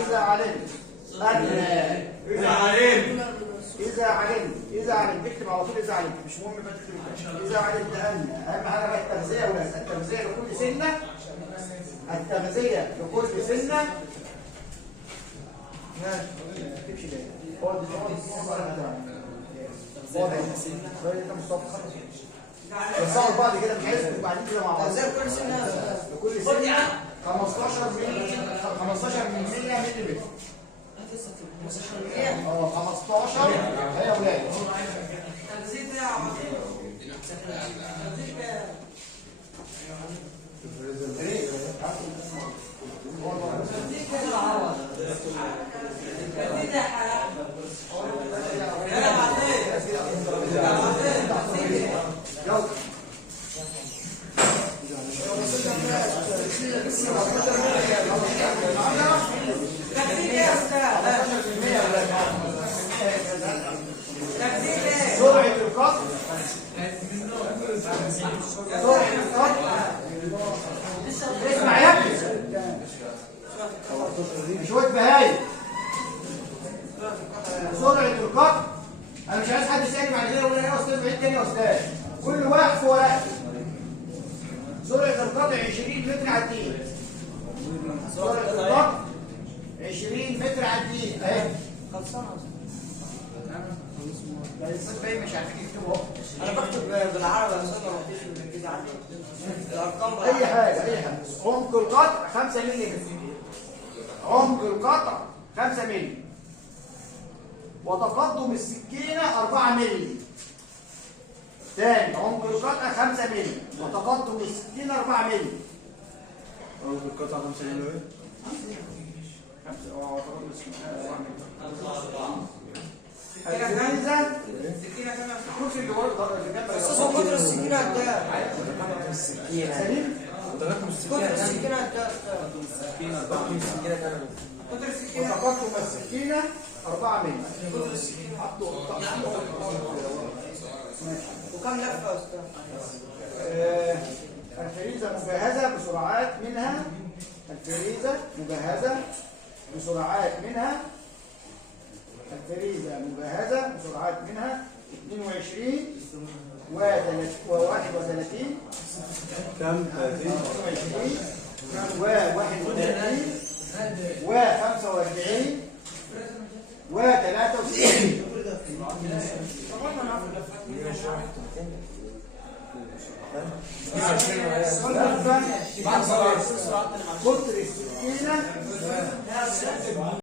إذا علمت إذا علمت اكتب على طول إذا علمت، مش مهم بقى تكتب. إذا علمت أن أهم حاجة بقى التغذية ولا التغذية لكل سنة، التغذية لكل سنة ما تكتبش ليه؟ خد بس بعد كده مش عايز بعدين كده مع بعض. كل سنة لكل سنة 15 مللي متر. 15 هي اولاد. تنزيل ده يا عمرو. سرعة القطع اسمع يا ابني شوية بهايم. سرعة القطع انا مش عايز حد يسألني بعد كده يقول لي يا استاذ بعيد تاني يا استاذ، كل واحد في ورقه. سرعة القطع 20 متر على الدقيقة. سرعة القطع 20 متر على الدقيقة اهي. خلصانة. الانسان باين مش عارفين يكتبوا. انا بكتب بالعربي يا استاذ، ما بكتبش بالانجليزي عندي. الارقام اي حاجه. عمق القطع 5 مللي. عمق القطع 5 مللي. وتقدم السكينه 4 مللي. تاني، عمق القطع 5 مللي وتقدم السكينه 4 مللي. عمق القطع 5 مللي ايه؟ 5 وتقدم السكينه 4 مللي. الفريزة السكينة كام؟ الكرسي اللي ورا اللي جنب استاذ هو قطر السكينة قد ايه؟ سليم. قطر السكينة قد ايه؟ قطر السكينة وتقدم السكينه 4 مللي. قطر السكينة وكم لفة يا استاذ؟ الفريزة مجهزة بسرعات منها. الفريزة مجهزة بسرعات منها. الفريزة مجهزة بسرعات منها 22 و31 كم؟ 22 و31 و45 و63. قطر السكينة